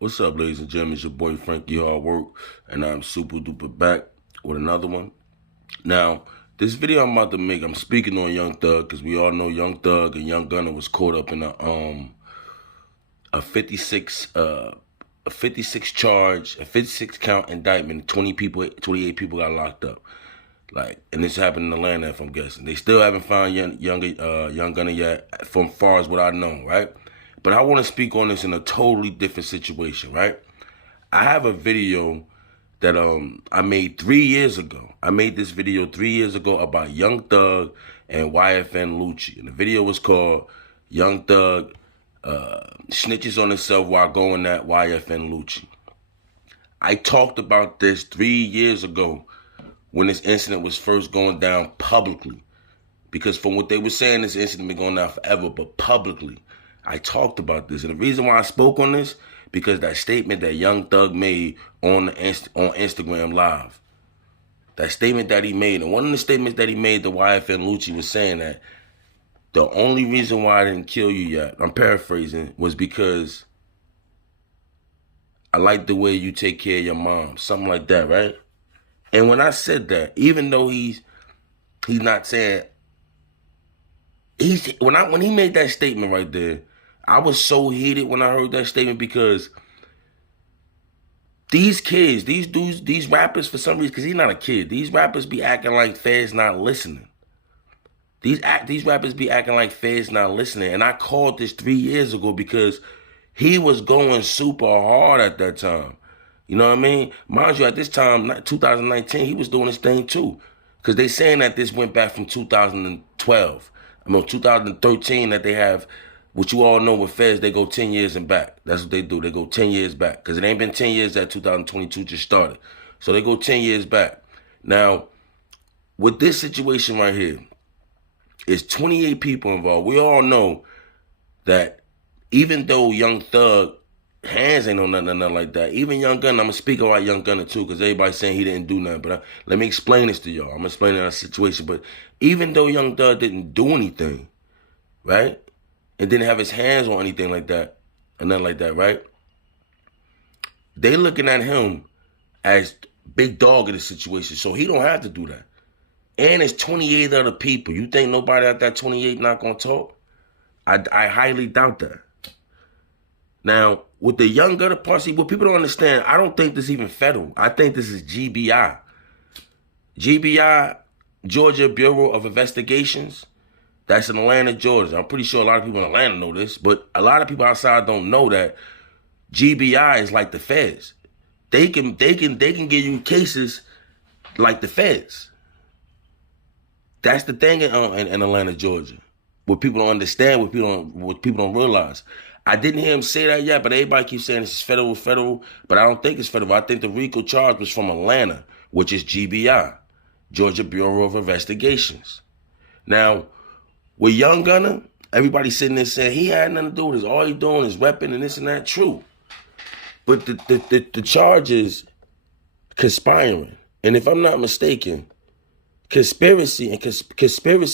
What's up, ladies and gentlemen? It's your boy Frankiehardworkshow, and I'm super duper back with another one. Now, this video I'm about to make, I'm speaking on Young Thug because we all know Young Thug and Young Gunna was caught up in a 56 charge, a 56 count indictment. 28 people got locked up. And this happened in Atlanta, if I'm guessing. They still haven't found Young Gunna yet, from far as what I know, right? But I want to speak on this in a totally different situation, right? I have a video that I made 3 years ago. I made this video 3 years ago about Young Thug and YFN Lucci. And the video was called Young Thug Snitches on Himself While Going at YFN Lucci. I talked about this 3 years ago when this incident was first going down publicly. Because from what they were saying, this incident been going down forever, but publicly. I talked about this. And the reason why I spoke on this, because that statement that Young Thug made on Instagram Live. That statement that he made, and one of the statements that he made to YFN Lucci was saying that the only reason why I didn't kill you yet, I'm paraphrasing, was because I like the way you take care of your mom. Something like that, right? And when I said that, even though he's not saying, when he made that statement right there, I was so heated when I heard that statement because these kids, these dudes, these rappers, for some reason, because he's not a kid, these rappers be acting like Fed's not listening. These rappers be acting like Fed's not listening. And I called this 3 years ago because he was going super hard at that time. You know what I mean? Mind you, at this time, 2019, he was doing his thing too. Because they saying that this went back from 2012. 2013, that they have, what you all know with Feds, they go 10 years and back. That's what they do. They go 10 years back. Because it ain't been 10 years that 2022 just started. So they go 10 years back. Now, with this situation right here, it's 28 people involved. We all know that even though Young Thug hands ain't on nothing like that, even Young Gunna, I'm going to speak about Young Gunna too, because everybody's saying he didn't do nothing. But let me explain this to y'all. I'm going to explain that situation. But even though Young Thug didn't do anything, right? And didn't have his hands on anything like that, or nothing like that, right? They looking at him as big dog in the situation, so he don't have to do that. And it's 28 other people. You think nobody out that 28 not gonna talk? I highly doubt that. Now, with the Young Gunna part, see, what people don't understand, I don't think this is even federal. I think this is GBI. GBI, Georgia Bureau of Investigations. That's in Atlanta, Georgia. I'm pretty sure a lot of people in Atlanta know this, but a lot of people outside don't know that GBI is like the feds. They can give you cases like the feds. That's the thing in Atlanta, Georgia. What people don't understand, what people don't realize. I didn't hear him say that yet, but everybody keeps saying this is federal, but I don't think it's federal. I think the RICO charge was from Atlanta, which is GBI, Georgia Bureau of Investigations. Now, with Young Gunna, everybody sitting there saying he had nothing to do with this. All he doing is repping and this and that. True. But the charge is conspiring. And if I'm not mistaken, conspiracy and conspiring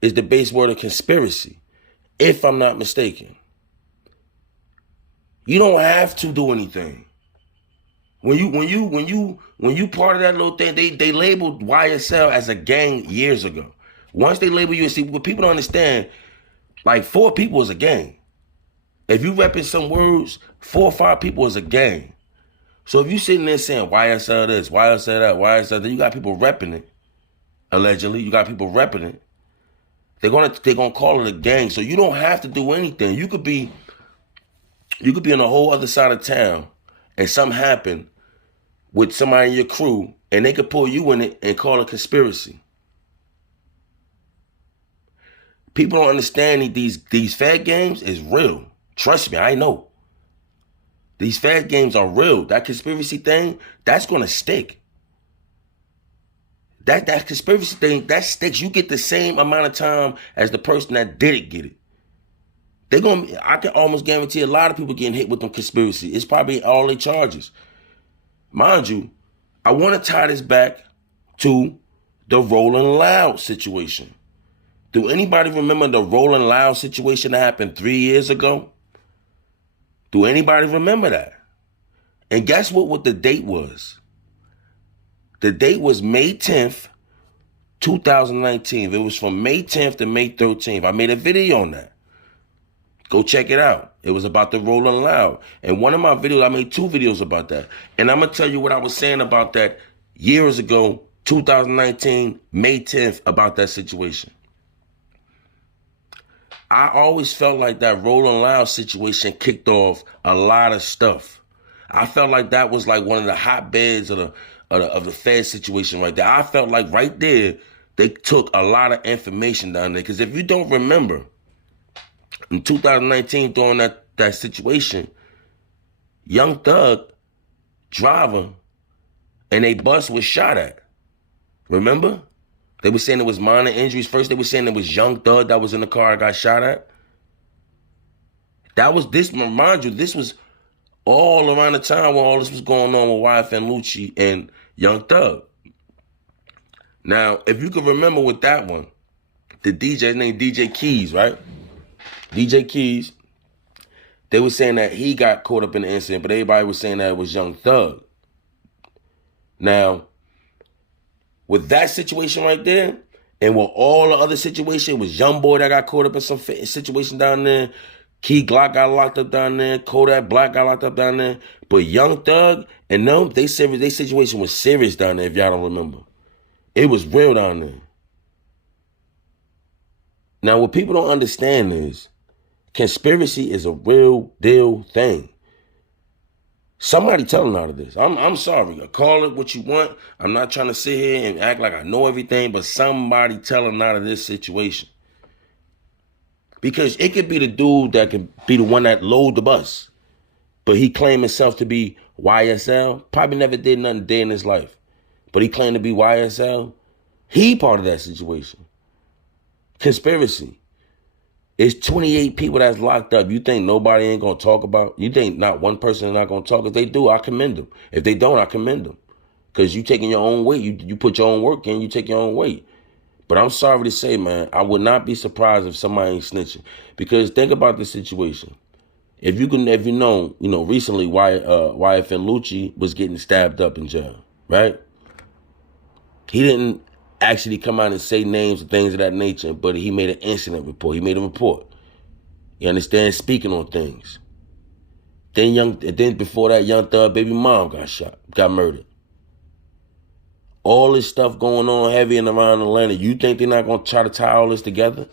is the base word of conspiracy. If I'm not mistaken. You don't have to do anything. When you part of that little thing, they labeled YSL as a gang years ago. Once they label you, see, what people don't understand, like 4 people is a gang. If you repping some words, 4 or 5 people is a gang. So if you sitting there saying YSL this, YSL that, YSL that, you got people repping it. Allegedly, you got people repping it. They're gonna call it a gang. So you don't have to do anything. You could be on a whole other side of town, and something happen with somebody in your crew, and they could pull you in it and call it conspiracy. People don't understand these fad games is real. Trust me, I know. These fad games are real. That conspiracy thing, that's gonna stick. That conspiracy thing, that sticks. You get the same amount of time as the person that didn't get it. I can almost guarantee a lot of people getting hit with them conspiracy. It's probably all their charges. Mind you, I want to tie this back to the Rolling Loud situation. Do anybody remember the Rolling Loud situation that happened 3 years ago? Do anybody remember that? And guess what the date was? The date was May 10th, 2019. It was from May 10th to May 13th. I made a video on that. Go check it out. It was about the Rolling Loud. And one of my videos, I made 2 videos about that. And I'm going to tell you what I was saying about that years ago, 2019, May 10th, about that situation. I always felt like that Rolling Loud situation kicked off a lot of stuff. I felt like that was like one of the hotbeds of the Fed situation right there. I felt like right there, they took a lot of information down there. Because if you don't remember, in 2019, during that situation, Young Thug, driver, and a bus was shot at. Remember? They were saying it was minor injuries. First, they were saying it was Young Thug that was in the car and got shot at. That was this, mind you, this was all around the time when all this was going on with YFN Lucci and Young Thug. Now, if you can remember with that one, the DJ named DJ Keys, right? DJ Keys, they were saying that he got caught up in the incident, but everybody was saying that it was Young Thug. Now, with that situation right there, and with all the other situations, it was Young Boy that got caught up in some situation down there. Key Glock got locked up down there. Kodak Black got locked up down there. But Young Thug and them, they situation was serious down there, if y'all don't remember. It was real down there. Now, what people don't understand is conspiracy is a real deal thing. Somebody tell them out of this. I'm sorry. Call it what you want. I'm not trying to sit here and act like I know everything, but somebody tell them out of this situation. Because it could be the dude that could be the one that load the bus, but he claimed himself to be YSL. Probably never did nothing day in his life, but he claimed to be YSL. He part of that situation. Conspiracy. It's 28 people that's locked up. You think nobody ain't going to talk about? You think not one person is not going to talk? If they do, I commend them. If they don't, I commend them. Because you taking your own weight. You put your own work in, you take your own weight. But I'm sorry to say, man, I would not be surprised if somebody ain't snitching. Because think about this situation. If you know, recently YFN Lucci was getting stabbed up in jail, right? He didn't actually come out and say names and things of that nature, but he made an incident report. He made a report. You understand? Speaking on things. Then before that, Young Thug baby mom got murdered. All this stuff going on heavy and around Atlanta. You think they're not going to try to tie all this together?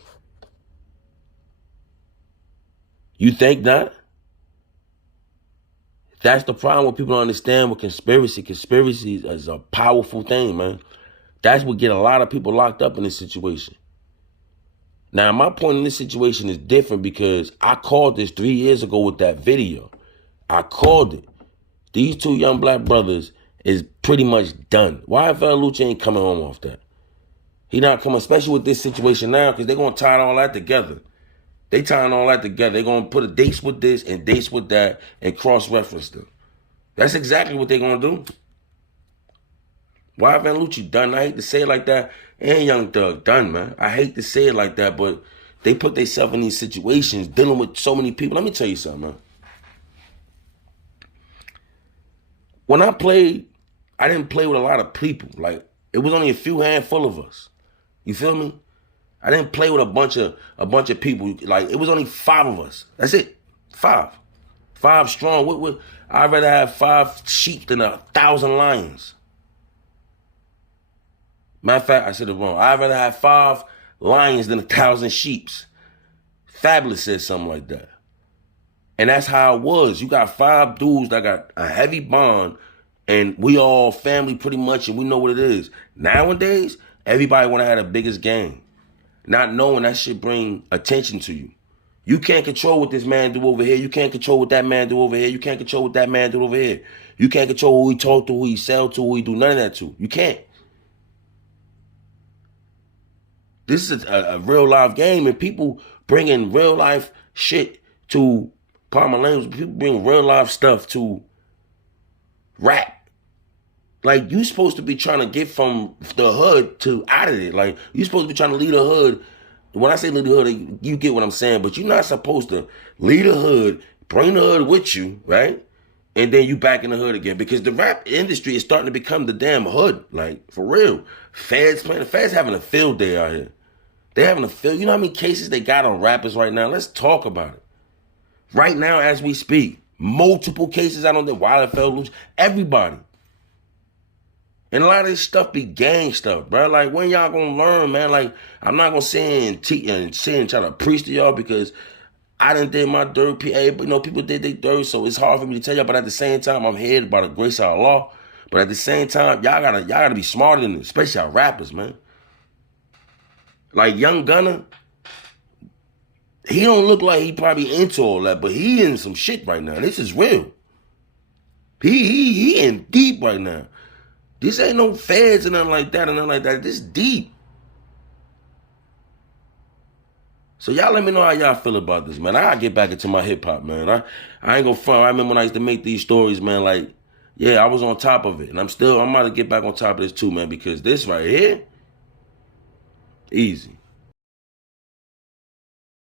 You think not? That's the problem. What people don't understand with conspiracy. Conspiracy is a powerful thing, man. That's what get a lot of people locked up in this situation. Now, my point in this situation is different because I called this 3 years ago with that video. I called it. These 2 young black brothers is pretty much done. YFL Lucci ain't coming home off that. He not coming, especially with this situation now, because they're going to tie all that together. They tying all that together. They're going to put a dates with this and dates with that and cross-reference them. That's exactly what they're going to do. YFN Lucci done. I hate to say it like that. And Young Thug done, man. I hate to say it like that, but they put themselves in these situations dealing with so many people. Let me tell you something, man. When I played, I didn't play with a lot of people. Like, it was only a few handful of us. You feel me? I didn't play with a bunch of people. Like, it was only 5 of us. That's it. 5. 5 strong. I'd rather have 5 sheep than 1,000 lions. Matter of fact, I said it wrong. I'd rather have 5 lions than 1,000 sheeps. Fabulous said something like that. And that's how it was. You got 5 dudes that got a heavy bond, and we all family pretty much, and we know what it is. Nowadays, everybody want to have the biggest game, not knowing that shit bring attention to you. You can't control what this man do over here. You can't control what that man do over here. You can't control what that man do over here. You can't control who he talk to, who he sell to, who he do none of that to. You can't. This is a real life game, and people bringing real life shit to, pardon my language, people bring real life stuff to rap. Like, you supposed to be trying to get from the hood to out of it. Like, you supposed to be trying to lead the hood. When I say lead the hood, you get what I'm saying, but you're not supposed to lead the hood, Bring the hood with you, right? And then you back in the hood again. Because the rap industry is starting to become the damn hood. Like, for real. Feds, man, the feds having a field day out here. They having a field. You know how many cases they got on rappers right now? Let's talk about it. Right now, as we speak, multiple cases out on the Wild fell loose. Everybody. And a lot of this stuff be gang stuff, bro. Like, when y'all gonna learn, man? Like, I'm not gonna say and try to preach to y'all because I done did my dirt, but you know, people did their dirt, so it's hard for me to tell y'all. But at the same time, I'm headed by the grace of Allah. But at the same time, y'all gotta be smarter than this, especially y'all rappers, man. Like Young Gunna, he don't look like he probably into all that, but he in some shit right now. This is real. He in deep right now. This ain't no feds or nothing like that or nothing like that. This deep. So y'all let me know how y'all feel about this, man. I gotta get back into my hip hop, man. I ain't gonna front. I remember when I used to make these stories, man, like, yeah, I was on top of it. And I'm about to get back on top of this too, man, because this right here, easy.